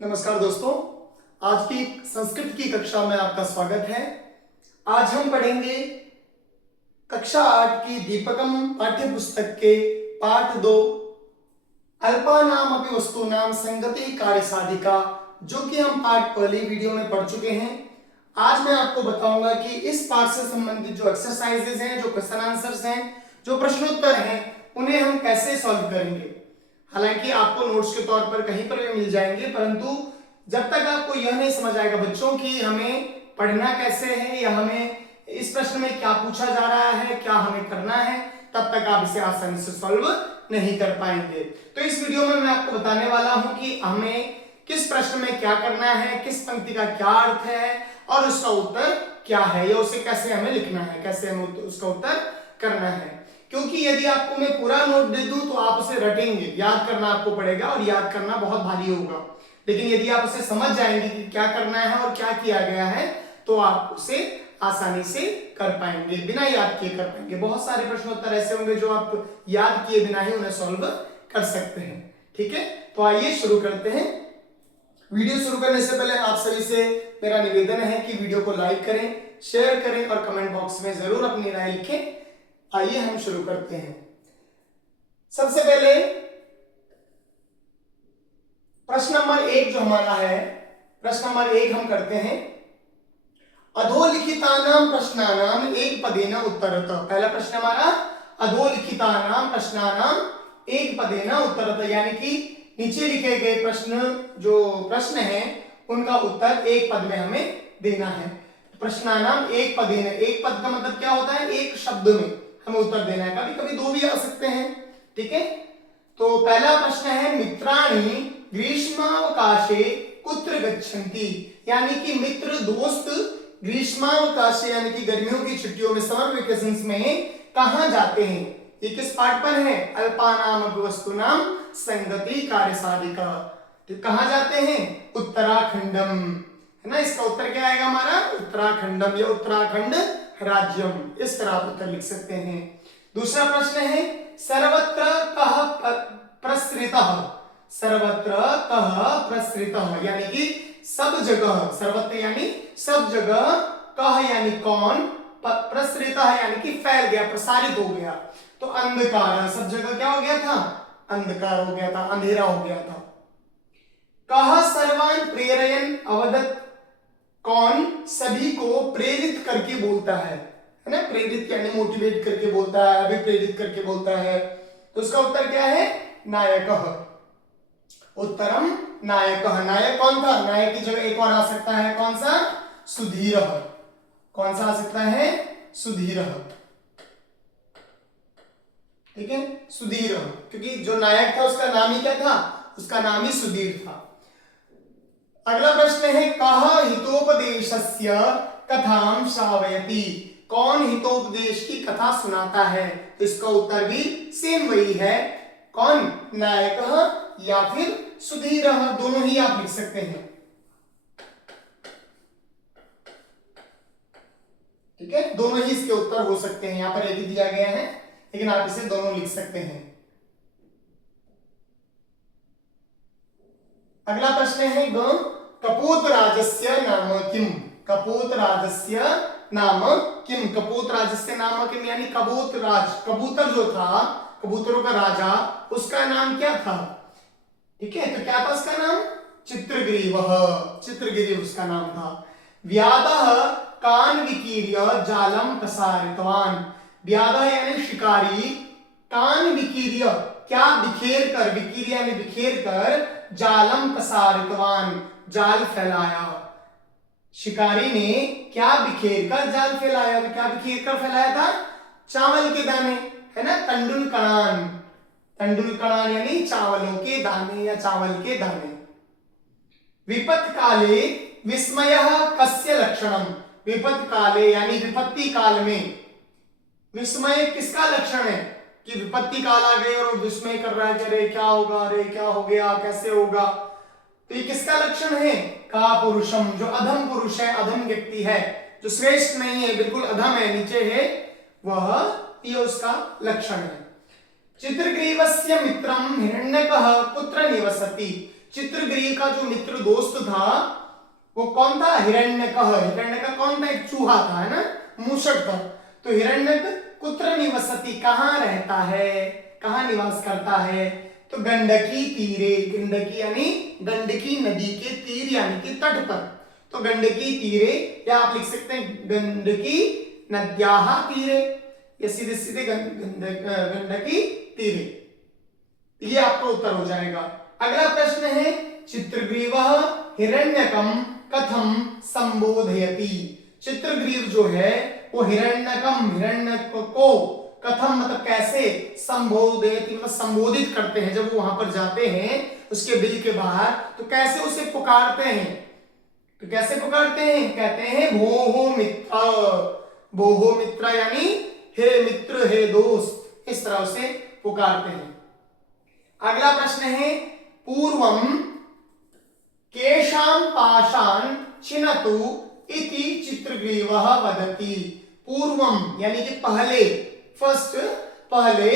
नमस्कार दोस्तों, आज की संस्कृत की कक्षा में आपका स्वागत है। आज हम पढ़ेंगे कक्षा 8 की दीपकम पाठ्य पुस्तक के पाठ 2 अल्पानाम अपि वस्तूनाम संगति कार्य साधिका, जो कि हम पाठ पहले वीडियो में पढ़ चुके हैं। आज मैं आपको बताऊंगा कि इस पाठ से संबंधित जो एक्सरसाइजेज हैं, जो क्वेश्चन आंसर्स हैं, जो प्रश्नोत्तर हैं, उन्हें हम कैसे सॉल्व करेंगे। हालांकि आपको नोट्स के तौर पर कहीं पर भी मिल जाएंगे, परंतु जब तक आपको यह नहीं समझ आएगा बच्चों कि हमें पढ़ना कैसे है या हमें इस प्रश्न में क्या पूछा जा रहा है, क्या हमें करना है, तब तक आप इसे आसानी से सॉल्व नहीं कर पाएंगे। तो इस वीडियो में मैं आपको बताने वाला हूं कि हमें किस प्रश्न में क्या करना है, किस पंक्ति का क्या अर्थ है और उसका उत्तर क्या है, या उसे कैसे हमें लिखना है, कैसे हमें उसका उत्तर करना है। क्योंकि यदि आपको मैं पूरा नोट दे दूं तो आप उसे रटेंगे, याद करना आपको पड़ेगा और याद करना बहुत भारी होगा। लेकिन यदि आप उसे समझ जाएंगे कि क्या करना है और क्या किया गया है, तो आप उसे आसानी से कर पाएंगे, बिना याद किए कर पाएंगे। बहुत सारे प्रश्नोत्तर ऐसे होंगे जो आप याद किए बिना ही उन्हें सॉल्व कर सकते हैं। ठीक है, तो आइए शुरू करते हैं। वीडियो शुरू करने से पहले आप सभी से मेरा निवेदन है कि वीडियो को लाइक करें, शेयर करें और कमेंट बॉक्स में जरूर अपनी राय लिखें। आइए हम शुरू करते हैं। सबसे पहले प्रश्न नंबर 1 जो हमारा है, प्रश्न नंबर 1 हम करते हैं। अधोलिखितानाम प्रश्नानाम एक पदेन उत्तरतः। पहला प्रश्न हमारा अधोलिखितानाम प्रश्नानाम एक पदेन उत्तरतः, यानी कि नीचे लिखे गए प्रश्न है उनका उत्तर एक पद में हमें देना है। प्रश्नानाम एक पदेन, एक पद का मतलब क्या होता है, एक शब्द में हमें उत्तर देना है। कभी कभी दो भी आ सकते हैं। ठीक है, तो पहला प्रश्न है मित्राणि ग्रीष्मावकाशे कुत्र गच्छन्ति, यानी कि मित्र दोस्त ग्रीष्मावकाशे यानी कि गर्मियों की छुट्टियों में, समर वेकेशंस में कहां जाते हैं। ये किस पाठ पर है, अल्पानाम अपि वस्तूनाम संगति कार्य साधिका। तो कहां जाते हैं, उत्तराखंडम, है ना। इसका उत्तर क्या आएगा हमारा, उत्तराखंडम या उत्तराखंड राज्यम। इस तरह आप उत्तर लिख सकते हैं। दूसरा प्रश्न है सर्वत्र कः प्रसृतः, सर्वत्र कः प्रसृतः, यानी कि सब जगह, सर्वत्र यानी सब जगह, कः यानी कौन, प्रसृतः यानी कि फैल गया, प्रसारित हो गया। तो अंधकार, सब जगह क्या हो गया था, अंधकार हो गया था, अंधेरा हो गया था। कः सर्वान् प्रेरयन् अवदत्, कौन सभी को प्रेरित करके बोलता है ना। प्रेरित यानी मोटिवेट करके बोलता है, अभिप्रेरित करके बोलता है। तो उसका उत्तर क्या है, नायकः। उत्तरम नायकः। नायक कौन था, नायक की जगह एक और आ सकता है, कौन सा, सुधीरः। कौन सा आ सकता है, सुधीरः। ठीक है, सुधीरः, क्योंकि जो नायक था उसका नाम ही क्या था, उसका नाम ही सुधीर था। अगला प्रश्न है कः हितोपदेशस्य कथां श्रावयति, कौन हितोपदेश की कथा सुनाता है। तो इसका उत्तर भी सेम वही है, कौन, नायकः या फिर सुधीरः, दोनों ही आप लिख सकते हैं। ठीक है, दोनों ही इसके उत्तर हो सकते हैं। यहां पर एक ही दिया गया है, लेकिन आप इसे दोनों लिख सकते हैं। अगला प्रश्न है कपोतराजस्य नाम किम, कपोतराजस्य नाम किम, कपोतराजस्य नाम किम यानी कबूतराज, कबूतर जो था, कबूतरों का राजा, उसका नाम क्या था। ठीक है, तो क्या था उसका नाम, चित्रग्रीवः, चित्रग्रीव उसका नाम था। व्याधः कान विकीर्य जालम प्रसारितवान, व्याधः यानी शिकारी, कान विकीर्य क्या बिखेर कर, विकीर्य यानी बिखेर कर, जालम प्रसारितवान जाल फैलाया। शिकारी ने क्या बिखेर कर जाल फैलाया, तो क्या बिखेर कर फैलाया था, चावल के दाने, है ना, तंडुल कणान, तंडुल कणान यानी चावलों के दाने या चावल के दाने। विपत् काले विस्मयः कस्य लक्षणम, विपत् काले यानी विपत्ति काल में, विस्मय किसका लक्षण है, कि विपत्ति काल आ गई और विस्मय कर रहा है कि अरे क्या होगा, अरे क्या हो गया, कैसे होगा। तो ये किसका लक्षण है, का पुरुषम, जो अधम पुरुष है, अधम व्यक्ति है, जो श्रेष्ठ नहीं है, बिल्कुल अधम है, नीचे है, वह ये उसका लक्षण है। चित्रग्रीवस्य मित्रम हिरण्यकः कुत्र निवसति, चित्रग्रीव का जो मित्र दोस्त था वो कौन था? हिरण्यकः। हिरण्यकः कौन था? एक चूहा था, है ना, मूषक था। तो हिरण्यक कुत्र निवसति, कहाँ रहता है, कहाँ निवास करता है? तो गंडकी तीरे, गंडकी यानी गंडकी नदी के तीर यानी कि तट पर। तो गंडकी तीरे, या आप लिख सकते हैं गंडकी नद्याः तीरे, या सीधे सीधे गंडकी तीरे। ये आपका उत्तर हो जाएगा। अगला प्रश्न है चित्रग्रीवः हिरण्यकं कथम संबोधयति। चित्रग्रीव जो है वो हिरण्यकम, हिरण्यक को कथम मतलब कैसे, संबोधयति मतलब संबोधित करते हैं। जब वो वहां पर जाते हैं उसके बिल के बाहर तो कैसे उसे पुकारते हैं? तो कैसे पुकारते हैं? कहते हैं भोहो मित्र। भोहो मित्र यानी हे मित्र, हे दोस्त, इस तरह से पुकारते हैं। अगला प्रश्न है पूर्वम केशां पाशान चिनतु इति चित्रग्रीवः वदति। पूर्वम यानी कि पहले, फर्स्ट, पहले,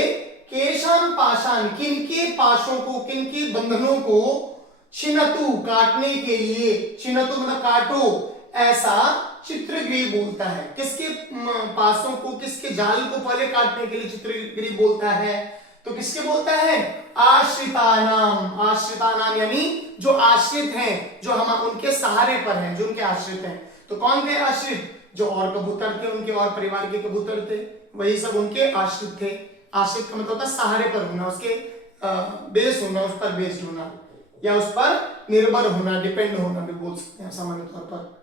केशां पाशान किनके पाशों को, किनके बंधनों को, छिनतु काटने के लिए, छिनतु मतलब काटो, ऐसा चित्रग्रीव बोलता है। किसके पासों को, किसके जाल को पहले काटने के लिए चित्रग्रीव बोलता है? तो किसके बोलता है? आश्रितानाम। आश्रितानाम यानी जो आश्रित हैं, जो हम उनके सहारे पर हैं, जो उनके आश्रित हैं। तो कौन थे आश्रित? जो और कबूतर थे, उनके और परिवार के कबूतर थे, वही सब उनके आश्रित थे। आश्रित का मतलब होता है सहारे पर होना, उसके बेस होना, उस पर बेस्ड होना, या उस पर निर्भर होना, डिपेंड होना भी बोल सकते हैं सामान्य तौर पर।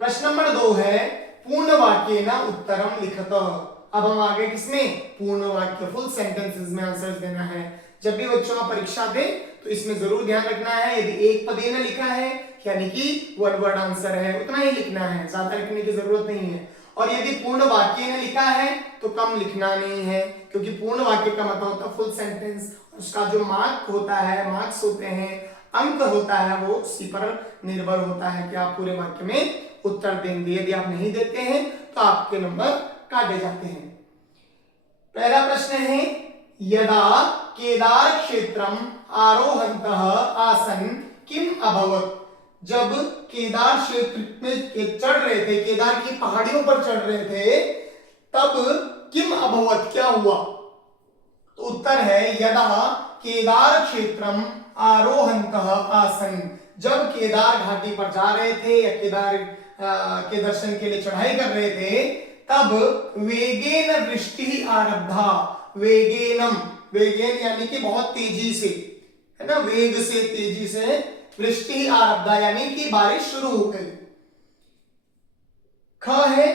प्रश्न नंबर 2 है पूर्ण वाक्येन उत्तरम लिखत। अब हम आगे किसमें? पूर्ण वाक्य, फुल सेंटेंसेस में आंसर देना है। जब भी बच्चों का परीक्षा दे तो इसमें जरूर ध्यान रखना है, यदि एक पदेन लिखा है यानी कि वन वर्ड आंसर है, उतना ही लिखना है, ज्यादा लिखने की जरूरत नहीं है। और यदि पूर्ण वाक्य ने लिखा है तो कम लिखना नहीं है, क्योंकि पूर्ण वाक्य का मतलब होता है फुल सेंटेंस। उसका जो मार्क होता है, मार्क्स होते हैं, अंक होता है, वो उसी पर निर्भर होता है कि आप पूरे वाक्य में उत्तर देंगे। यदि आप नहीं देते हैं तो आपके नंबर काटे जाते हैं। पहला प्रश्न है यदा केदार क्षेत्रम आरोहन्तः आसन किम अभवत्। जब केदार क्षेत्र में चढ़ रहे थे, केदार की पहाड़ियों पर चढ़ रहे थे, तब किम अभवत् क्या हुआ? तो उत्तर है यदा केदार क्षेत्रम आरोहन्तः आसन। जब केदार घाटी पर जा रहे थे या केदार के दर्शन के लिए चढ़ाई कर रहे थे, तब वेगेन वृष्टि आरब्धा। वेगेनम, वेगेन यानी कि बहुत तेजी से, है ना, वेग से, तेजी से, वृष्टि आरब्धा यानी कि बारिश शुरू हो गई। ख है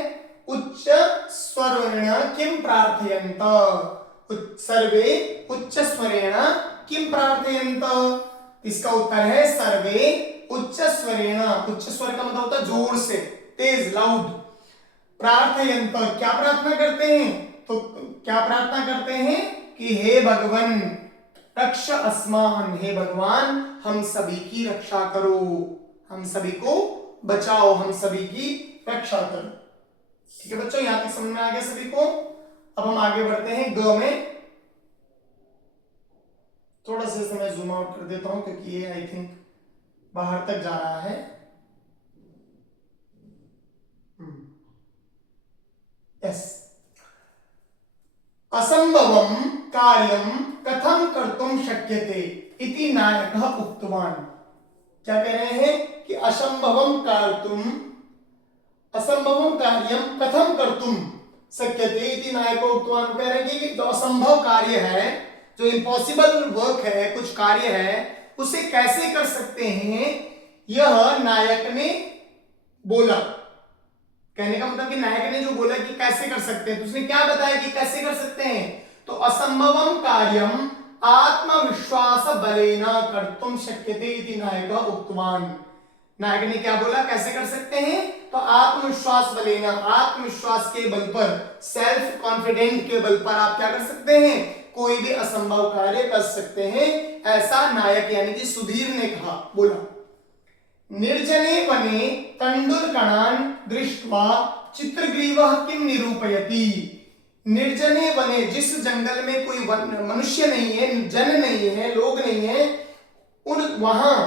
उच्च स्वरेण किम प्रार्थयन्त। सर्वे उच्च स्वरेण किम प्रार्थयन्त। इसका उत्तर है सर्वे उच्च स्वरेण। उच्च स्वर का मतलब होता है जोर से, तेज, लाउड। प्रार्थयन्त क्या प्रार्थना करते हैं? तो क्या प्रार्थना करते हैं कि हे भगवान रक्ष अस्मान, हे भगवान हम सभी की रक्षा करो, हम सभी को बचाओ, हम सभी की रक्षा करो। ठीक है बच्चों, यहां तक समझ में आ गया सभी को। अब हम आगे बढ़ते हैं ग में। थोड़ा सा समय जूम आउट कर देता हूं क्योंकि ये आई थिंक बाहर तक जा रहा है। यस। असंभवम कार्यम कथम कर्तुम शक्यते इति नायकः उक्तवान। क्या कह रहे हैं कि असंभवम कार्यम कथम कर्तुम शक्यते इति नायकः उक्तवान। कह रहे हैं कि जो असंभव कार्य है, जो इम्पॉसिबल वर्क है, कुछ कार्य है, उसे कैसे कर सकते हैं, यह नायक ने बोला। कहने का मतलब कि नायक ने जो बोला कि कैसे कर सकते हैं, तो उसने क्या बताया कि कैसे कर सकते हैं? तो असंभवम कार्यम आत्मविश्वास बलेन कर्तुम शक्यते इति नायकः उक्तवान। नायक ने क्या बोला कैसे कर सकते हैं? तो आत्मविश्वास बलेन, आत्मविश्वास के बल पर, सेल्फ कॉन्फिडेंट के बल पर आप क्या कर सकते हैं? कोई भी असंभव कार्य कर सकते हैं, ऐसा नायक यानी कि सुधीर ने कहा, बोला। निर्जने वने तंडुलकणान् दृष्ट्वा चित्रग्रीवः किम निरूपयति। निर्जने वने, जिस जंगल में कोई मनुष्य नहीं है, जन नहीं है, लोग नहीं है, उन वहां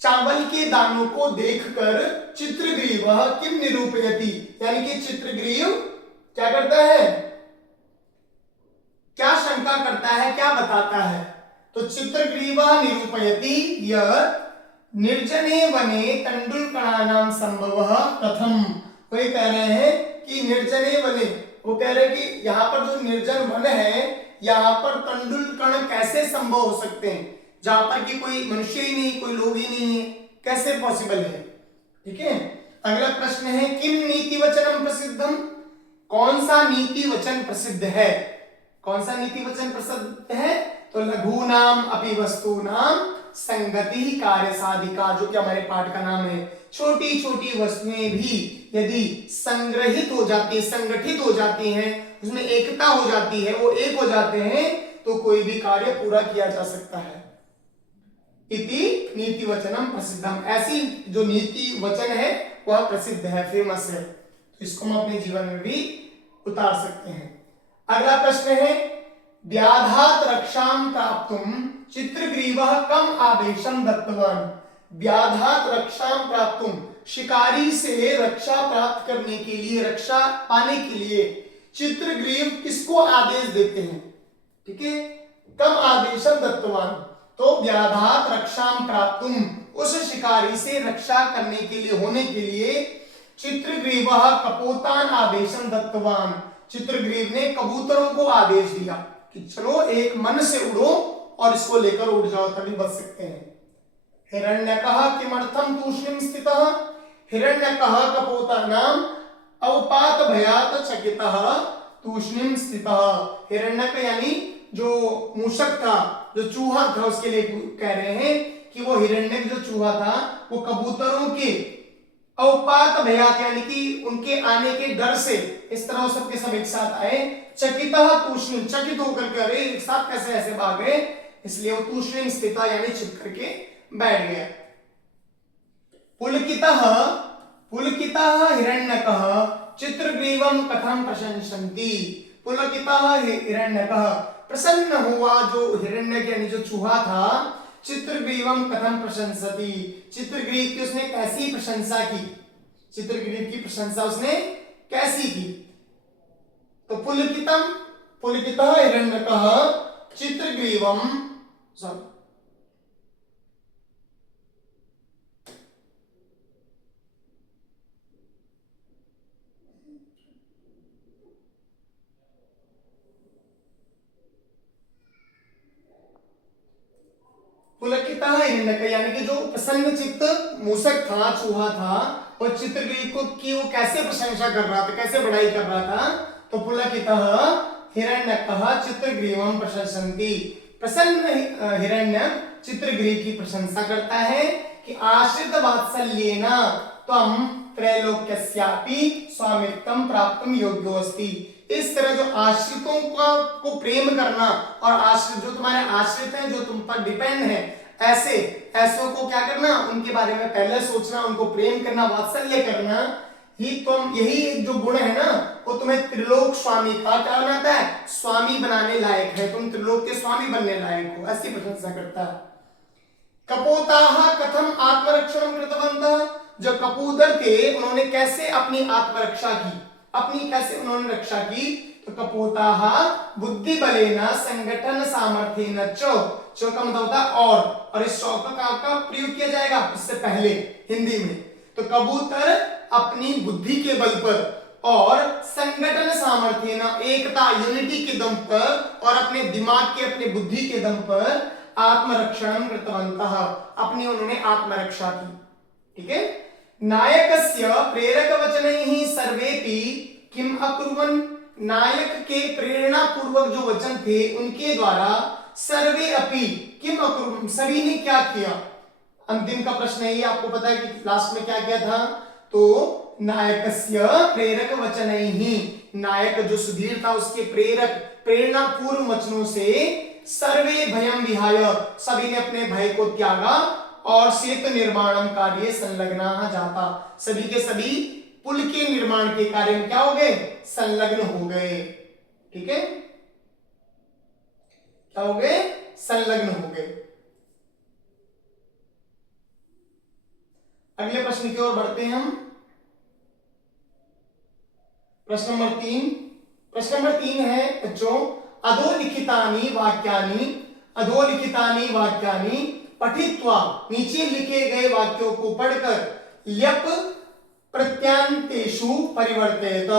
चावल के दानों को देखकर चित्रग्रीवः किम निरूपयति, यानी कि चित्रग्रीव क्या करता है, क्या शंका करता है, क्या बताता है। तो चित्रग्रीवः निरूपयति यत् निर्जने वने तंडुलकणानां संभवः कथम। वही कह रहे हैं कि निर्जने वने, वो कह रहे हैं कि यहाँ पर जो निर्जन वन है यहाँ पर तंडुलकण कैसे संभव हो सकते हैं, जहां पर कि कोई मनुष्य ही नहीं, कोई लोग ही नहीं है, कैसे पॉसिबल है। ठीक है, अगला प्रश्न है किम नीति वचनम प्रसिद्धम, कौन सा नीति वचन प्रसिद्ध है, कौन सा नीति वचन प्रसिद्ध है। तो लघूनाम अपि वस्तूनाम संगति कार्य साधिका, जो कि हमारे पाठ का नाम है। छोटी छोटी वस्तुएं भी यदि संग्रहित हो जाती, संगठित हो जाती हैं, उसमें एकता हो जाती है, वो एक हो जाते हैं, तो कोई भी कार्य पूरा किया जा सकता है। इति नीति वचनम प्रसिद्धम, ऐसी जो नीति वचन है वह प्रसिद्ध है, फेमस है, तो इसको हम अपने जीवन में भी उतार सकते हैं। अगला प्रश्न है व्याधात रक्षाम प्राप्तुम चित्रग्रीवः कम आदेशम दत्तवान। व्याधात रक्षाम प्राप्तुम, शिकारी से रक्षा प्राप्त करने के लिए, रक्षा पाने के लिए चित्रग्रीव किसको आदेश देते हैं। ठीक है, कम आदेशम दत्तवान, तो व्याधात रक्षाम प्राप्तुम, उस शिकारी से रक्षा करने के लिए, होने के लिए चित्रग्रीवः कपोतान आदेशम दत्तवान, चित्रग्रीव ने कबूतरों को आदेश दिया कि चलो एक मन से उड़ो और इसको लेकर उड़ जाओ, तभी बच सकते हैं। हिरण्यकः किमर्थम तूष्णीम स्थितः, हिरण्यकः कपोतानाम अवपात भयात चकितः तूष्णीम स्थितः। हिरण्यक यानी जो मूषक था, जो चूहा था, उसके लिए कह रहे हैं कि वो हिरण्यक जो चूहा था वो कबूतरों के अवपात भयात यानी कि उनके आने के डर से, इस तरह सबके सब एक साथ आए, चकितः तूष्णीम, चकित होकर के अरे एक साथ कैसे ऐसे भाग गए, इसलिए वो तूष्णीम स्थितः यानी छिप करके बैठ गया। पुलकितः, पुलकितः हिरण्यकः चित्रग्रीवं कथम प्रशंसन्ति। पुलकितः हिरण्यकः, प्रसन्न हुआ जो हिरण्यक यानी जो चूहा था, चित्रग्रीवं कथम प्रशंसति, चित्रग्रीव की उसने कैसी प्रशंसा की, चित्रग्रीव की प्रशंसा उसने कैसी की। तो पुलकितम, पुलकितः हिरण्यकः चित्रग्रीवं, सॉरी पुलकितः हिरण्यक यानी कि जो प्रसन्न चित्त मूषक था, चूहा था, वो चित्रग्रीव को की वो कैसे प्रशंसा कर रहा था, कैसे बड़ाई कर रहा था। तो पुलकितः हिरण्यकः चित्रग्रीवं प्रशंसन्ति, प्रसन्न हिरण्यक चित्रग्रीव की प्रशंसा करता है कि आश्रित वात्सल्येन त्वं त्रैलोक्यस्यापि स्वामित्वं प्राप्तुं योग्योऽस्ति। इस तरह जो आश्रितों को प्रेम करना, और आश्रित जो तुम्हारे आश्रित हैं, जो तुम पर डिपेंड है, ऐसों को क्या करना, उनके बारे में पहले सोचना, उनको प्रेम करना, वात्सल्य करना, ही तुम, यही एक जो गुण है ना, वो तुम्हें त्रिलोक स्वामी का क्या बनाता है, स्वामी बनाने लायक है, तुम त्रिलोक के स्वामी बनने लायक हो, ऐसी प्रशंसा करता है। कपोताः कथम आत्मरक्षणं कृतवन्तः, जो कबूतर थे उन्होंने कैसे अपनी आत्मरक्षा की, अपनी कैसे उन्होंने रक्षा की। तो कपोताः बुद्धि बलेन संगठन सामर्थ्येन चो का मतलब होता है और इस चौ का प्रयोग किया जाएगा इससे पहले हिंदी में। तो कबूतर अपनी बुद्धि के बल पर और संगठन सामर्थ्येन, एकता यूनिटी के दम पर, और अपने दिमाग के, अपने बुद्धि के दम पर आत्मरक्षणं कृतवन्तः, अपनी उन्होंने आत्मरक्षा की। ठीक है, नायकस्य प्रेरक वचनैः सर्वेपि किम अकुर्वन्, नायक के प्रेरणा पूर्वक जो वचन थे उनके द्वारा सर्वे अपि किम अकुर्वन्, सभी ने क्या किया। अंतिम का प्रश्न है ये, आपको पता है कि लास्ट में क्या किया था। तो नायकस्य प्रेरक वचनैः, नायक जो सुधीर था उसके प्रेरक प्रेरणा पूर्व वचनों से सर्वे भयं विहाय, सभी ने अपने भय को त्यागा और सेतु निर्माणम कार्य संलग्नाः जाता, सभी के सभी पुल के निर्माण के कार्य में क्या हो गए, संलग्न हो गए। ठीक है, क्या हो गए, संलग्न हो गए। अगले प्रश्न की ओर बढ़ते हैं हम। प्रश्न नंबर 3। प्रश्न नंबर 3 है बच्चों, अधोलिखितानि वाक्यानि पठित्वा, नीचे लिखे गए वाक्यों को पढ़कर ल्यप प्रत्यांतेषु परिवर्तयत।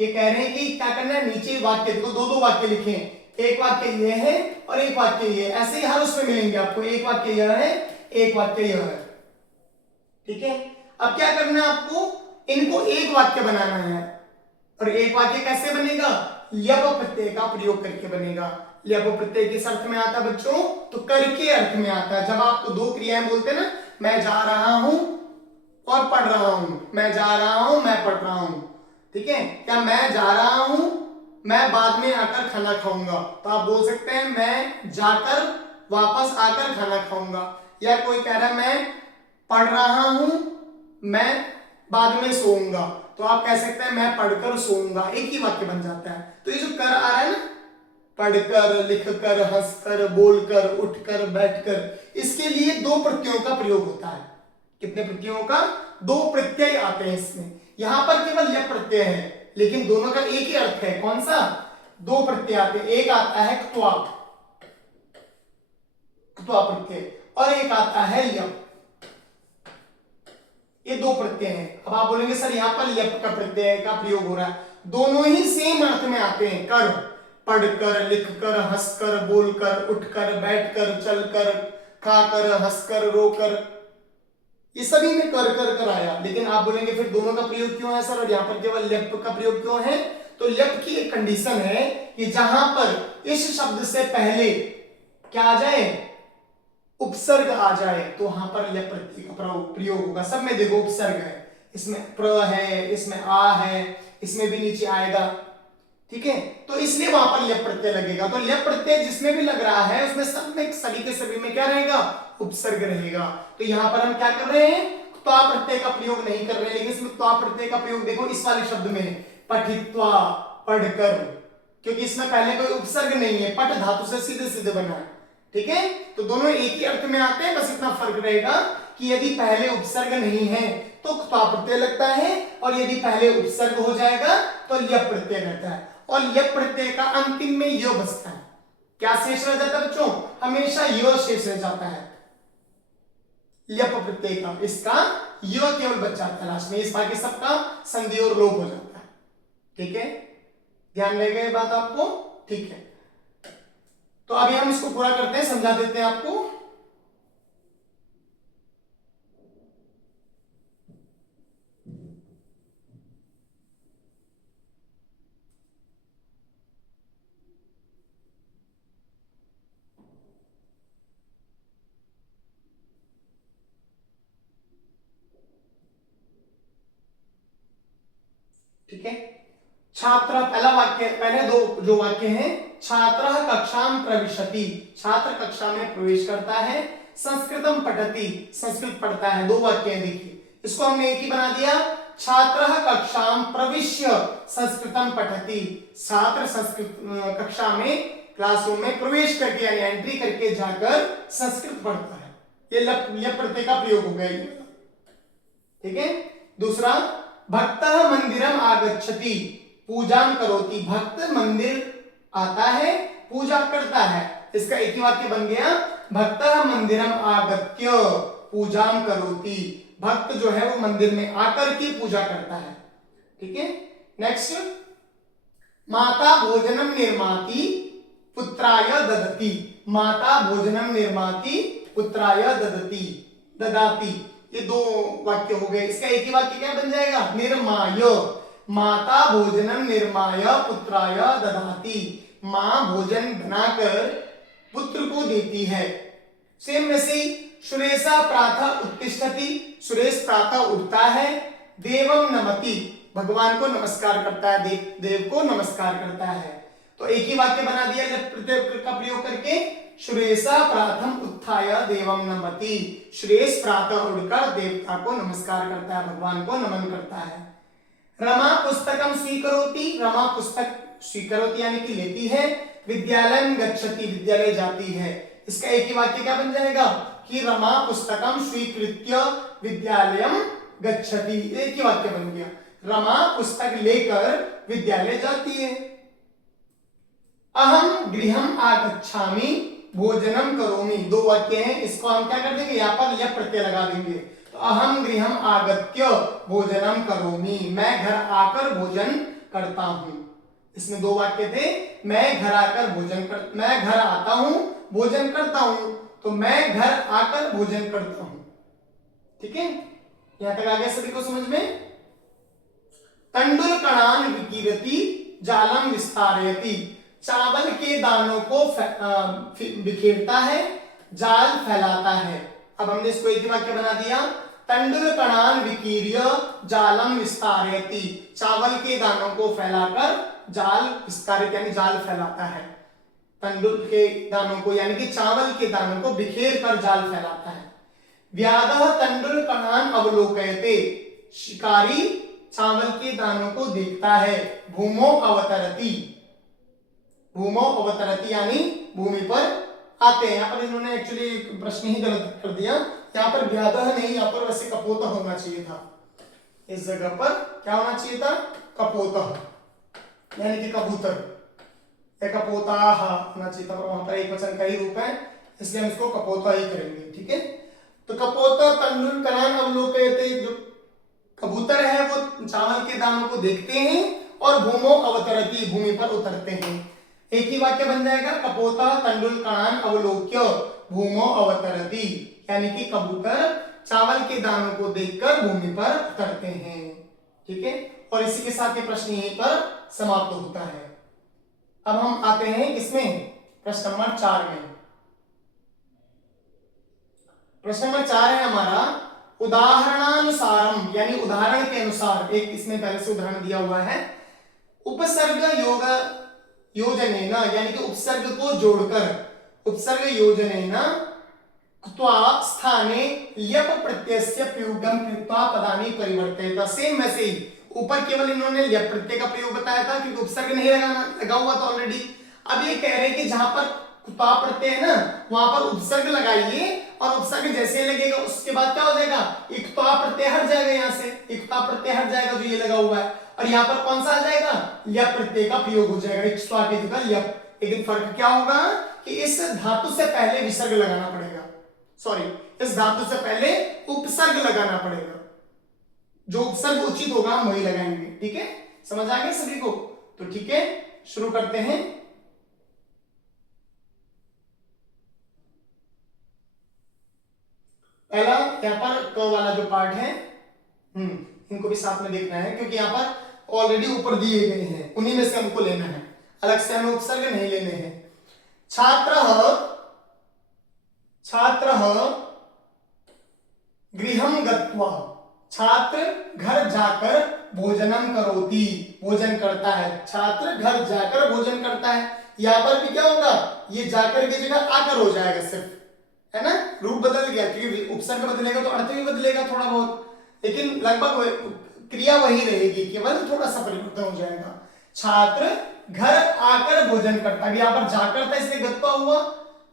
ये कह रहे हैं कि क्या करना है, नीचे वाक्य देखो, दो वाक्य लिखे, एक वाक्य ये है और एक वाक्य ये, ऐसे ही हर उसमें मिलेंगे आपको, एक वाक्य यह है, एक वाक्य यह है, ठीक है। अब क्या करना है आपको, इनको एक वाक्य बनाना है, और एक वाक्य कैसे बनेगा, ल्यप प्रत्यय का प्रयोग करके बनेगा। ल्यप प्रत्यय किस अर्थ में आता है बच्चों, तो कर के अर्थ में आता है। जब आपको दो क्रियाएं बोलते हैं ना, मैं जा रहा हूं और पढ़ रहा हूं, मैं जा रहा हूं, मैं पढ़ रहा हूं, ठीक है, या मैं जा रहा हूं, मैं बाद में आकर खाना खाऊंगा, तो आप बोल सकते हैं मैं जाकर वापस आकर खाना खाऊंगा। या कोई कह रहा है मैं पढ़ रहा हूं, मैं बाद में सोऊंगा, तो आप कह सकते हैं मैं पढ़कर सोऊंगा, एक ही वाक्य बन जाता है। तो ये जो कर आ रहा है ना, पढ़कर, लिखकर, हंसकर, बोलकर, उठकर, बैठकर, इसके लिए दो प्रत्ययों का प्रयोग होता है। कितने प्रत्ययों का, दो प्रत्यय आते हैं इसमें। यहां पर केवल यह प्रत्यय है, लेकिन दोनों का एक ही अर्थ है। कौन सा, दो प्रत्यय आते हैं, एक आता है क्त्वा प्रत्यय और एक आता है यप, ये दो प्रत्यय हैं। अब आप बोलेंगे सर यहां पर यप का प्रत्यय का प्रयोग हो रहा है, दोनों ही सेम अर्थ में आते हैं। कर, पढ़कर, लिखकर, हंसकर, बोलकर, उठकर, बैठकर, चलकर, खाकर, हंसकर, रोकर, ये सभी में कर आया। लेकिन आप बोलेंगे फिर दोनों का प्रयोग क्यों है सर, और यहाँ पर केवल ल्यप का प्रयोग क्यों है, तो ल्यप की एक कंडीशन है कि जहां पर इस शब्द से पहले क्या आ जाए, उपसर्ग आ जाए, तो वहां पर ल्यप प्रत्यय का प्रयोग होगा। सब में देखो उपसर्ग है, इसमें प्र है, इसमें आ है, इसमें भी नीचे आएगा, ठीक है, तो इसलिए वहां पर ल्यप प्रत्यय लगेगा। तो ल्यप प्रत्यय जिसमें भी लग रहा है उसमें सब में, सभी के सभी में क्या रहेगा, उपसर्ग रहेगा। तो यहां पर हम क्या कर रहे हैं, त्वा प्रत्यय का प्रयोग नहीं कर रहे हैं, लेकिन इसमें त्वा प्रत्यय का प्रयोग देखो इस वाले शब्द में, पठित्वा, पढ़कर, क्योंकि इसमें पहले कोई उपसर्ग नहीं है, पट धातु से सीधे सीधे बना है, ठीक है। तो दोनों एक ही अर्थ में आते हैं, बस इतना फर्क रहेगा कि यदि पहले उपसर्ग नहीं है तो त्वा प्रत्यय लगता है, और यदि पहले उपसर्ग हो जाएगा तो ल्यप प्रत्यय रहता है, और ल्यप प्रत्यय का अंतिम में यो बचता है। क्या शेष रह जाता है बच्चों, हमेशा यो शेष रह जाता है ल्यप प्रत्यय का, इसका यो केवल बच जाता है लास्ट में, इस बाकी सबका संधि और लोप हो जाता है, ठीक है, ध्यान रहेगा ये बात आपको, ठीक है। तो अभी हम इसको पूरा करते हैं, समझा देते हैं आपको। ठीक है, छात्र, पहला वाक्य, पहले दो जो वाक्य हैं, छात्र कक्षाम प्रविशति, छात्र कक्षा में प्रवेश करता है, संस्कृतम पठति, संस्कृत पढ़ता है, दो वाक्य हैं देखिए, इसको हमने एक ही बना दिया, छात्र कक्षाम प्रविश्य संस्कृतम पठति, छात्र संस्कृत कक्षा में, क्लासरूम में प्रवेश करके यानी एंट्री करके जाकर संस्कृत पढ़ता है, ये ल्यप प्रत्यय का प्रयोग हो गया, ठीक है। दूसरा, भक्तः मंदिरम आगच्छति, पूजा करोति, भक्त मंदिर आता है, पूजा करता है, इसका एक ही वाक्य बन गया, भक्तः मंदिरम आगत्य पूजा करोति, भक्त जो है वो मंदिर में आकर के पूजा करता है, ठीक है। नेक्स्ट, माता भोजनम निर्माति पुत्राय ददति, माता भोजनम निर्माति पुत्राय ददाति, ये दो वाक्य हो गए, इसका एक ही वाक्य क्या बन जाएगा, निर्माय, माता भोजनम निर्माय पुत्राय ददाति, मां भोजन बनाकर पुत्र को देती है। सेम वैसे, सुरेशा प्रातः उत्तिष्ठति, सुरेश प्रातः उठता है, देवम नमति, भगवान को नमस्कार करता है, देव को नमस्कार करता है। तो एक ही वाक्य बना दिया ल्यप प्रत्यय का प्रयोग करके, सुरेशा प्रातः उत्थाय देवम नमति, सुरेश प्रातः उठकर देवता को नमस्कार करता है, भगवान को नमन करता है। रमा पुस्तकम स्वीकरोति, रमा पुस्तक स्वीकरोति यानी कि लेती है, विद्यालयम गच्छति, विद्यालय जाती है, इसका एक ही वाक्य क्या बन जाएगा कि रमा पुस्तकम स्वीकृत्य विद्यालयम गच्छति, एक ही वाक्य बन गया। रमा पुस्तक लेकर विद्यालय जाती है। अहम गृहम आगच्छामि भोजनम करोमि, दो वाक्य हैं, इसको हम क्या कर देंगे, यहाँ पर यह प्रत्यय लगा देंगे। तो अहम गृहम आगत्य भोजनम करोमि, मैं घर आकर भोजन करता हूं। इसमें दो वाक्य थे, मैं घर आकर मैं घर आता हूं भोजन करता हूं, तो मैं घर आकर भोजन करता हूं। ठीक है, यहां तक आ गया सभी को समझ में। तंडुल कणान विकीरति जालम विस्तारयति, चावल के दानों को बिखेरता है, जाल फैलाता है। अब हमने इसको एक ही वाक्य बना दिया, तंडुल कणान विकीर्य जालम विस्तारयति, चावल के दानों को फैलाकर जाल विस्तारित यानी जाल फैलाता है। तंडुल के दानों को यानी कि चावल के दानों को बिखेर कर जाल फैलाता है। व्याधः तंडुल कणान अवलोकयते, शिकारी चावल के दानों को देखता है। भूमो अवतरति, भूमो अवतरति यानी भूमि पर आते हैं। यहाँ पर इन्होंने एक्चुअली प्रश्न ही गलत कर दिया, यहाँ पर व्याधः नहीं, यहाँ पर वैसे कपोतः होना चाहिए था। इस जगह पर क्या होना चाहिए था, कपोतः यानी कि कबूतर, कपोताः होना चाहिए था, पर वहां पर एक वचन का ही रूप है, इसलिए हम इसको कपोता ही करेंगे। ठीक है, तो कपोता तंडुल कणान अवलोकयते, जो कबूतर है वो चावल के दानों को देखते हैं, और भूमो अवतरति, भूमि पर उतरते हैं। एक ही वाक्य बन जाएगा, कपोता तंडुल कणान अवलोक्य भूमो अवतरति, यानी कि कबूतर चावल के दानों को देखकर भूमि पर उतरते हैं। ठीक है, और इसी के साथ ये प्रश्न यहीं पर समाप्त होता है। अब हम आते हैं इसमें प्रश्न नंबर 4 में। प्रश्न नंबर 4 है हमारा उदाहरणानुसारम, यानी उदाहरण के अनुसार। एक इसमें पहले से उदाहरण दिया हुआ है, उपसर्ग योग योजनेन, यानी कि उपसर्ग को जोड़कर, उपसर्ग योजनेन क्त्वा स्थाने ल्यप प्रत्ययस्य प्रयोगम कृत्वा पदानि परिवर्तयेत। सेम वैसे ही ऊपर केवल इन्होंने ल्यप प्रत्यय का प्रयोग बताया था क्योंकि उपसर्ग नहीं लगा हुआ था ऑलरेडी। अब ये कह रहे हैं कि जहां पर क्त्वा प्रत्यय है ना, वहां पर उपसर्ग लगाइए, और उपसर्ग जैसे लगेगा उसके बाद क्या हो जाएगा, इक्त्वा प्रत्यय हट जाएगा, यहाँ से इक्त्वा प्रत्यय हट जाएगा जो ये लगा हुआ है, और यहाँ पर कौन सा आ जाएगा, ल्यप प्रत्यय का प्रयोग हो जाएगा, इक्त्वा की जगह ल्यप। लेकिन फर्क क्या होगा कि इस धातु से पहले विसर्ग लगाना पड़ेगा, सॉरी इस धातु से पहले उपसर्ग लगाना पड़ेगा, जो उपसर्ग उचित होगा हम वही लगाएंगे। ठीक है, समझ आ गया सभी को। तो ठीक है, शुरू करते हैं। पहला यहाँ पर क वाला जो पार्ट है, इनको भी साथ में देखना है क्योंकि यहाँ पर ऑलरेडी ऊपर दिए गए हैं, उन्हीं में से हमको लेना है, अलग से हमें उपसर्ग नहीं लेने हैं। छात्रः गृहं गत्वा, छात्र घर जाकर भोजनम करोति, भोजन करता है। छात्र घर जाकर भोजन करता है, यहाँ पर भी क्या होगा, ये जाकर की जगह आकर हो जाएगा सिर्फ, है ना, रूप बदल गया क्योंकि उपसर्ग बदलेगा तो अर्थ भी बदलेगा थोड़ा बहुत, लेकिन लगभग क्रिया वही रहेगी, केवल थोड़ा सा परिवर्तन हो जाएगा। छात्र घर आकर भोजन करता है, यहाँ पर जाकर था इसलिए गत्वा हुआ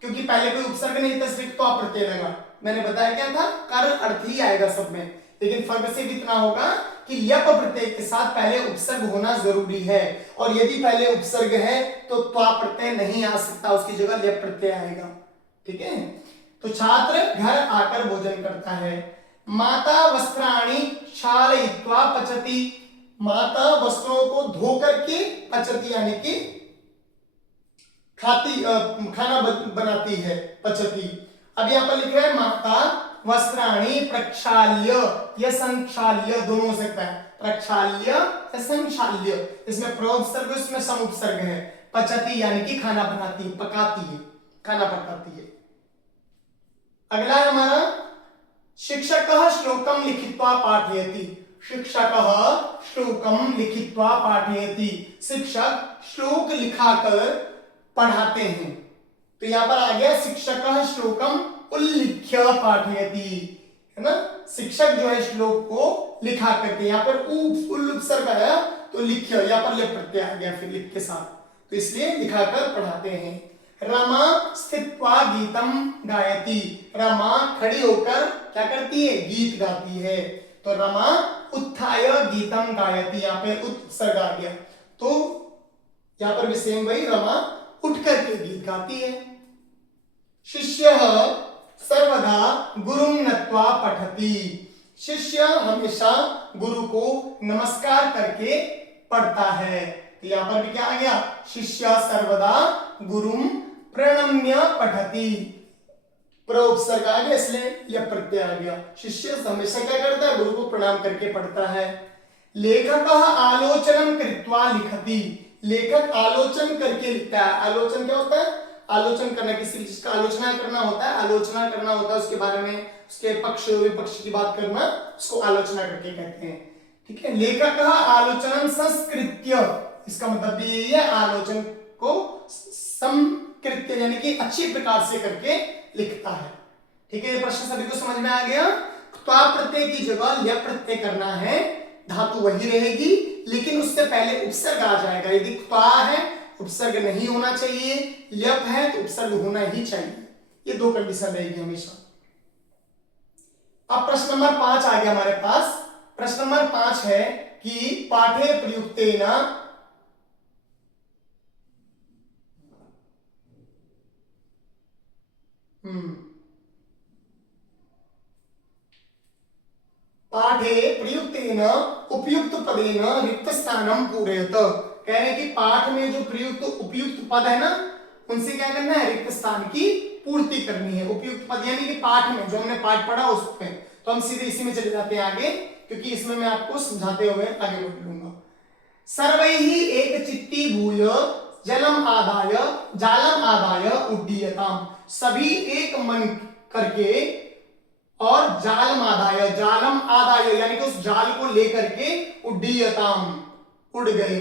क्योंकि पहले कोई उपसर्ग नहीं था, सिर्फ तो प्रत्यय लगा। मैंने बताया क्या था, कारण अर्थ ही आएगा सब में, लेकिन फर्क सिर्फ इतना होगा कि ल्यप प्रत्यय के साथ पहले उपसर्ग होना जरूरी है, और यदि पहले उपसर्ग है तो त्वा प्रत्यय नहीं आ सकता, उसकी जगह ल्यप प्रत्यय आएगा। ठीक है, तो छात्र घर आकर भोजन करता है। माता वस्त्राणि क्षालयित्वा पचति, माता वस्त्रों को धो करके पचति यानी कि खाना बनाती है, पचति। अब यहाँ पर लिख रहा है माता वस्त्राणि प्रक्षाल्य या संक्षाल्य, दोनों हो सकता है, प्रक्षाल्य या संक्षाल्य, इसमें प्रोपसर्ग इसमें समुपसर्ग है। पचति यानी कि खाना बनाती है, पकाती है, खाना पकाती है। अगला है हमारा शिक्षकः श्लोकम लिखित्वा पाठयति, शिक्षकः श्लोकम लिखित्वा पाठयति, शिक्षक श्लोक लिखाकर पढ़ाते हैं। तो यहाँ पर आ गया शिक्षकः श्लोकम उल्लिख्य पाठयति, है ना, शिक्षक जो है श्लोक को लिखा करके, यहाँ पर उपसर्ग आया तो लिख्य, यहाँ पर लिख प्रत्यय आ गया फिर लिख के साथ, तो इसलिए लिखाकर पढ़ाते हैं। रमा स्थित्वा गीतम गायती, रमा खड़ी होकर क्या करती है, गीत गाती है। तो रमा उत्थाय गीतम गायती, यहाँ पे उपसर्ग आ गया, तो यहाँ पर भी सेम वही, रमा उठ करके गीत गाती है। शिष्य सर्वदा गुरुं नत्वा पठति, शिष्य हमेशा गुरु को नमस्कार करके पढ़ता है। तो यहाँ पर भी क्या आ गया, शिष्य सर्वदा गुरुं प्रणम्य पठति, उपसर्ग आ गया इसलिए यह प्रत्यय आ गया। शिष्य हमेशा क्या करता है, गुरु को प्रणाम करके पढ़ता है। लेखक आलोचनम कृत्वा लिखति, लेखक आलोचन करके लिखता है। आलोचन क्या होता है, आलोचन करना, किसी चीज का आलोचना करना होता है, आलोचना करना होता है उसके बारे में, उसके पक्ष विपक्ष की बात करना, उसको आलोचना करके कहते हैं। ठीक है, लेखक आलोचनम संस्कृत्य, इसका मतलब भी यही है, आलोचन को संकृत्य यानी कि अच्छी प्रकार से करके लिखता है। ठीक है, ये प्रश्न सभी को समझ में आ गया। त्वा प्रत्यय की जगह ल्य प्रत्यय करना है, धातु वही रहेगी लेकिन उससे पहले उपसर्ग आ जाएगा। यदि त्वा है उपसर्ग नहीं होना चाहिए, ल्यप है तो उपसर्ग होना ही चाहिए, ये दो कंडीशन रहेगी हमेशा। अब प्रश्न नंबर 5 आ गया हमारे पास। प्रश्न नंबर 5 है कि पाठे प्रयुक्तेन पाठे प्रयुक्तेन उपयुक्त पदेन रिक्त स्थानम पूरयत, कह रहे हैं कि पाठ में जो प्रयुक्त उपयुक्त पद है ना, उनसे क्या करना है, रिक्त स्थान की पूर्ति करनी है। उपयुक्त पद यानी कि पाठ में जो हमने पाठ पढ़ा उस पे, तो हम सीधे इसी में चले जाते हैं आगे, क्योंकि इसमें मैं आपको समझाते हुए आगे बढ़ लूंगा। सर्वैहि एक चित्ती भूय जलम आदाय जालम आदाय उड्डीयताम, सभी एक मन करके और जालम आदाय यानी कि उस जाल को लेकर के उड्डीयताम उड़ गए।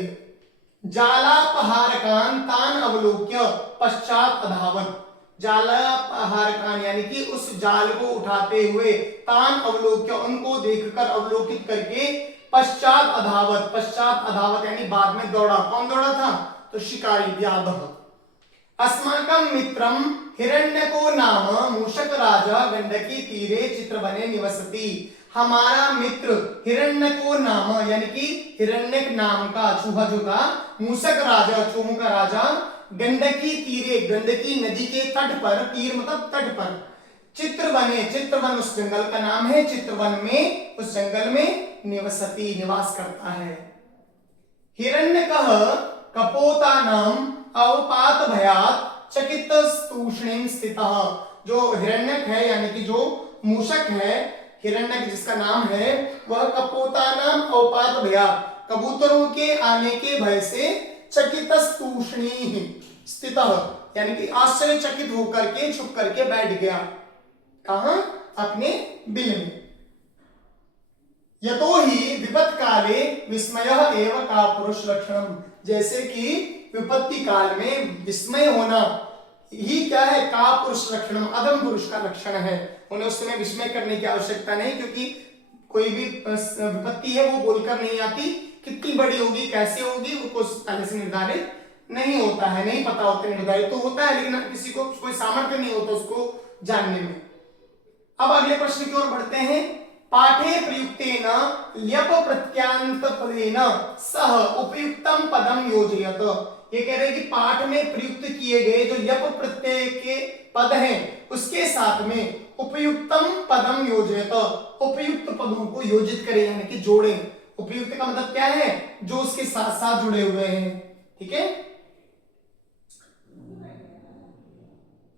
जालापहारकान तान अवलोक्य पश्चात अधावत, जालापहारकान यानी कि उस जाल को उठाते हुए, तान अवलोक्य उनको देखकर, अवलोकित करके, पश्चात अधावत यानी बाद में दौड़ा। कौन दौड़ा था, तो शिकारी व्याधः। अस्माकं मित्रम हिरण्यको नाम मूषक राजा गंडकी तीरे चित्रवने निवसति, हमारा मित्र हिरण्यको नाम यानी कि हिरण्यक नाम का चूहा जो था, मूषक राजा चूहों का राजा, गंडकी तीरे गंडकी नदी के तट पर, तीर मतलब तट पर, चित्रवने चित्रवन उस जंगल का नाम है, चित्रवन में उस जंगल में निवसति निवास करता है। हिरण्यकः कपोतानाम अवपात भयात चकित तूष्णीम स्थितः, जो हिरण्यक है यानी कि जो मूषक है, हिरण्यक जिसका नाम है, वह कपोतानाम अवपात भयात कबूतरों के आने के भय से चकित तूष्णी स्थितः यानी कि आश्चर्यचकित होकर के छुप करके बैठ गया। कहां, अपने बिल में। यतो ही विपत्ति काले विस्मयः एव का पुरुष लक्षणम, जैसे कि विपत्ति काल में विस्मय होना ही क्या है, का पुरुष लक्षणम, अधम पुरुष का लक्षण है। उन्हें उस समय विस्मय करने की आवश्यकता नहीं, क्योंकि कोई भी विपत्ति है वो बोलकर नहीं आती, कितनी बड़ी होगी कैसे होगी वो पहले से निर्धारित नहीं होता है, नहीं पता होता, निर्धारित तो होता है लेकिन किसी को कोई सामर्थ्य नहीं होता उसको जानने में। अब अगले प्रश्न की ओर बढ़ते हैं। पाठे प्रयुक्तेन ल्यप प्रत्यांत पदेन सह उपयुक्तम पदम योजयत, ये कह रहे हैं कि पाठ में प्रयुक्त किए गए जो ल्यप प्रत्यय के पद हैं उसके साथ में उपयुक्तम पदम योजयत, उपयुक्त पदों को योजित करें यानी कि जोड़ें। उपयुक्त का मतलब क्या है, जो उसके साथ साथ जुड़े हुए हैं। ठीक है,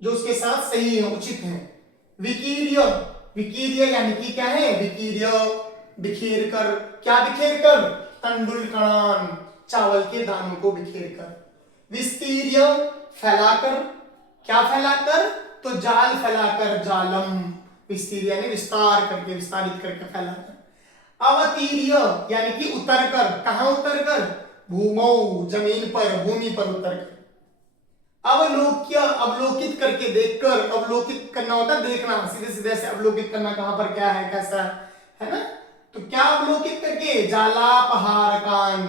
जो उसके साथ सही है, उचित है। विकीर्य, विकीर्य यानी कि क्या है, विकीर्य बिखेर कर, क्या बिखेर कर, तंडुल कणान चावल के दानों को बिखेर कर। विस्तीर्य फैलाकर, क्या फैलाकर, तो जाल फैलाकर, जालम, विस्तीर्य यानी विस्तार करके, विस्तारित करके, फैलाकर। अवतीर्य यानी कि उतर कर, कहां उतर कर, भूमौ जमीन पर, भूमि पर उतर कर। अवलोक्य अवलोकित करके, देखकर, अवलोकित करना होता है देखना, सीधे सीधे से अवलोकित करना, कहां पर क्या है कैसा है ना, तो क्या अवलोकित करके, जालापहारकान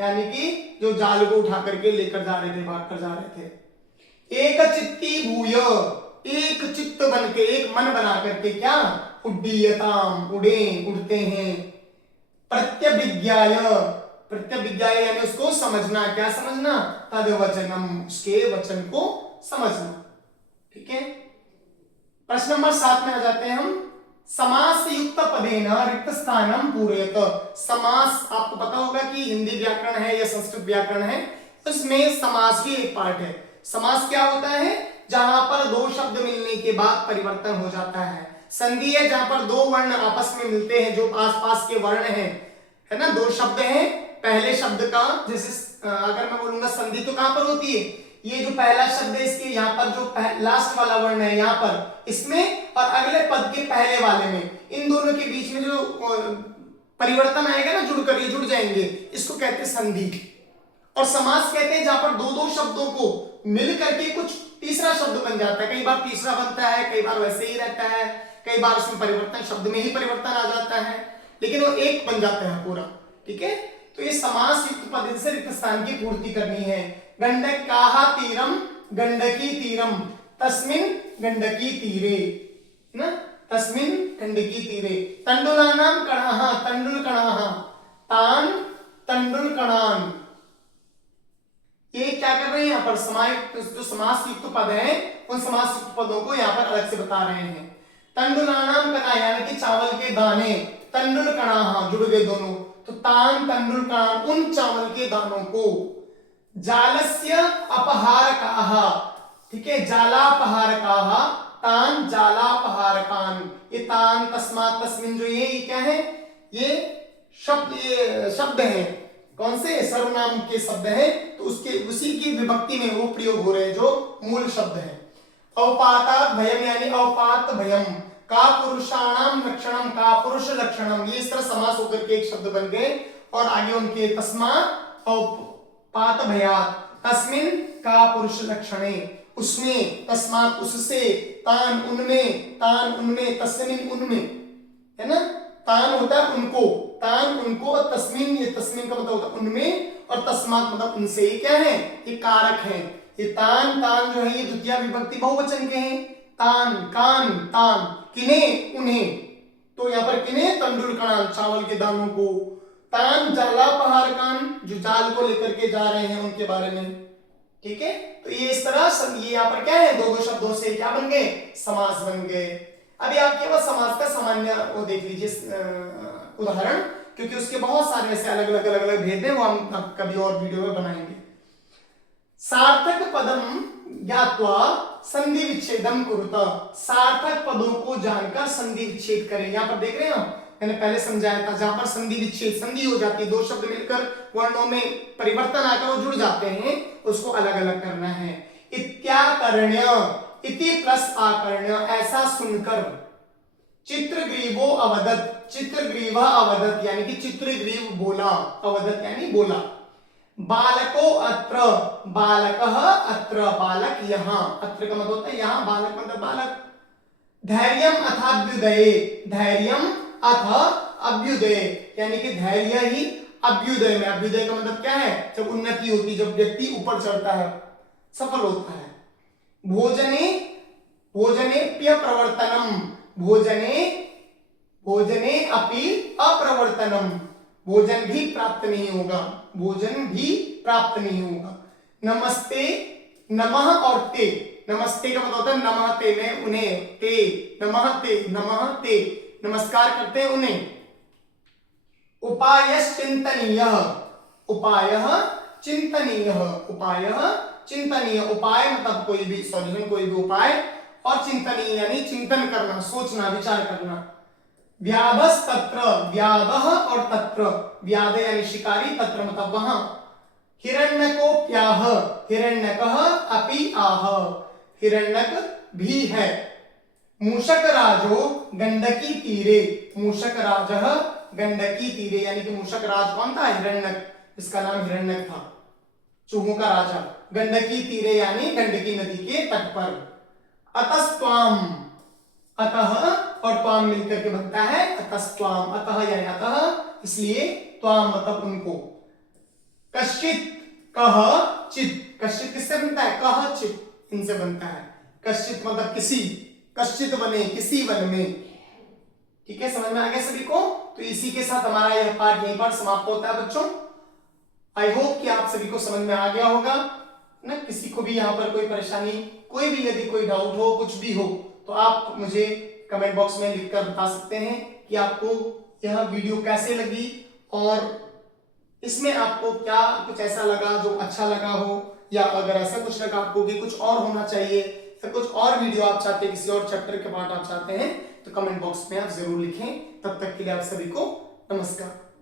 यानी कि जो जाल को उठा करके लेकर जा रहे थे, भाग कर जा रहे थे। एक चित्ती भूय, एक चित्त बन के, एक मन बना करके क्या, उड्डीयताम, उड़े, उड़ते हैं। प्रत्यभिज्ञाय, प्रत्यभिज्ञाय यानी उसको समझना, क्या समझना, तद वचनम, उसके वचन को समझना। ठीक है, प्रश्न नंबर 7 में आ जाते हैं हम। समास युक्त पदेन रिक्त स्थानम पूरयत। समास आपको पता होगा कि हिंदी व्याकरण है या संस्कृत व्याकरण है, उसमें समास भी एक पार्ट है। समास क्या होता है, जहां पर दो शब्द मिलने के बाद परिवर्तन हो जाता है। संधि है जहां पर दो वर्ण आपस में मिलते हैं, जो आसपास के वर्ण हैं, है ना, दो शब्द हैं, पहले शब्द का, जैसे अगर मैं बोलूंगा संधि तो कहां पर होती है, ये जो पहला शब्द है इसके यहाँ पर जो लास्ट वाला वर्ण है यहाँ पर इसमें, और अगले पद के पहले वाले में, इन दोनों के बीच में जो परिवर्तन आएगा ना, जुड़कर ये जुड़ जाएंगे, इसको कहते हैं संधि। और समास कहते हैं जहां पर दो दो शब्दों को मिल करके कुछ तीसरा शब्द बन जाता है। कई बार तीसरा बनता है, कई बार वैसे ही रहता है, कई बार उसमें परिवर्तन, शब्द में ही परिवर्तन आ जाता है, लेकिन वो एक बन जाता है पूरा। ठीक है, तो ये समास युक्त पद से रिक्त स्थान की पूर्ति करनी है। गंडकाहा तीरम, गंडकी तीरम, तस्मिन गंडकी तीरे, ना, तस्मिन गंडकी तीरे। तंडुलानाम कणाहा, तंडुल कणाहा, तान तंडुल कणान। ये क्या कर रहे हैं यहाँ पर, जो समास युक्त पद है उन समास युक्त पदों को यहाँ पर अलग से बता रहे हैं। तंडुलानाम कणा यानी कि चावल के दाने, तंडुल कणाहा जुड़ गए दोनों, तो तान तंडुल कणान, उन चावल के दानों को। जालस्य अपहारकाः, ठीक है, जालापहारकाः, तान जालापहारकान। ये तान तस्मात् तस्मिन जो ये क्या है, ये शब्द है, कौन से, सर्वनाम के शब्द है, तो उसके उसी की विभक्ति में वो प्रयोग हो रहे हैं जो मूल शब्द है। अवपातात् भयम यानी अवपात भयम, का पुरुषाणाम लक्षणम, का पुरुष लक्षणम, ये इस तरह समास होकर के एक शब्द बन गए। और आगे उनके तस्मात् अवपात भयात्, तस्मिन का पुरुष लक्षणे, उसमें, तस्मात् उससे, तान उनमें, तस्मिन उनमें, है ना, तान होता है उनको, तान उनको, और तस्मिन, ये तस्मिन का मतलब होता है उनमें, और तस्मात् मतलब उनसे। ये क्या है, ये कारक है। ये तान जो है ये द्वितीय विभक्ति बहुवचन के हैं। तान, कान, तान, किन्हें, उन्हें, तो यहाँ पर किन्हें, तंडुल कणान, चावल के दानों को। तान जालापहारकान, जो जाल को लेकर के जा रहे हैं उनके बारे में। ठीक है, तो ये इस तरह ये यहाँ पर क्या है, दो दो शब्दों से क्या बन गए, समास बन गए। अभी आप केवल समास का सामान्य वो देख लीजिए उदाहरण, क्योंकि उसके बहुत सारे ऐसे अलग अलग भेद हैं, वो हम कभी और वीडियो में बनाएंगे। सार्थक पदम ज्ञात्वा संधि विच्छेदम कुरुत, सार्थक पदों को जानकर संधि विच्छेद करें। यहाँ पर देख रहे हैं आप, मैंने पहले समझाया था, जहां पर संधि विच्छेद, संधि हो जाती है, दो शब्द मिलकर वर्णों में परिवर्तन आकर वो जुड़ जाते हैं, उसको अलग अलग करना है। इत्याकर्ण्य, इति प्लस आकर्ण्य, ऐसा सुनकर। चित्रग्रीवो अवदत, चित्रग्रीव अवदत यानी कि चित्रग्रीव बोला, अवदत यानी बोला। बालको अत्र, बालकः अत्र, बालक यहाँ, अत्र का मतलब होता है यहाँ, बालक मतलब बालक। धैर्यम अथाभ्युदये, धैर्यम अथ अभ्युदय यानी कि धैर्य ही अभ्युदय में, अभ्युदय का मतलब क्या है, जब उन्नति होती, जब व्यक्ति ऊपर चढ़ता है, सफल होता है। भोजने, भोजनेप्य प्रवर्तनम, भोजने अपि अप्रवर्तनम, भोजन भी प्राप्त नहीं होगा, भोजन भी प्राप्त नहीं होगा। नमस्ते, नमः और ते, नमस्ते का मतलब होता है नमः ते, मैं उन्हें, ते नमः ते, नमस्कार करते हैं उन्हें। उपायश्चिन्तनीयः, उपायः चिन्तनीयः, उपायः चिन्तनीय, उपाय मतलब कोई भी सॉल्यूशन, कोई भी उपाय, और चिंतनीय यानी चिंतन करना, सोचना, विचार करना। व्याधस तत्र, व्याधः और तत्र, व्याध यानी शिकारी, तत्र मतलब वहां। हिरण्यकोप्याह, हिरण्यकः अपि आह, हिरण्यक भी है। मूषक राजो गंडकी तीरे, मूषक राजः गंडकी तीरे यानी कि मूषक राज कौन था, हिरण्यक, इसका नाम हिरण्यक था, चूहों का राजा। गंडकी तीरे यानी गंडकी नदी के तट पर। अतस्त्वाम, अतः और त्वाम मिलकर के बनता है अतस्त्वाम, अतः यानी अतः, इसलिए त्वाम मतलब उनको। कश्चित, कह चित, कश्चित किससे बनता है, कह चित, इनसे बनता है। कश्चित मतलब किसी, कश्चित वने किसी वन में। ठीक है, समझ में आ गया सभी को? तो इसी के साथ हमारा यह पाठ यहीं पर समाप्त होता है बच्चों। आई होप कि आप सभी को समझ में आ गया होगा ना। किसी को भी यहाँ पर कोई परेशानी, कोई भी यदि कोई डाउट हो, कुछ भी हो, तो आप मुझे कमेंट बॉक्स में लिखकर बता सकते हैं कि आपको यह वीडियो कैसे लगी और इसमें आपको क्या कुछ ऐसा लगा जो अच्छा लगा हो, या अगर ऐसा कुछ लगा आपको कि कुछ और होना चाहिए या कुछ और वीडियो आप चाहते हैं, किसी और चैप्टर के पार्ट आप चाहते हैं, तो कमेंट बॉक्स में आप जरूर लिखें। तब तक के लिए आप सभी को नमस्कार।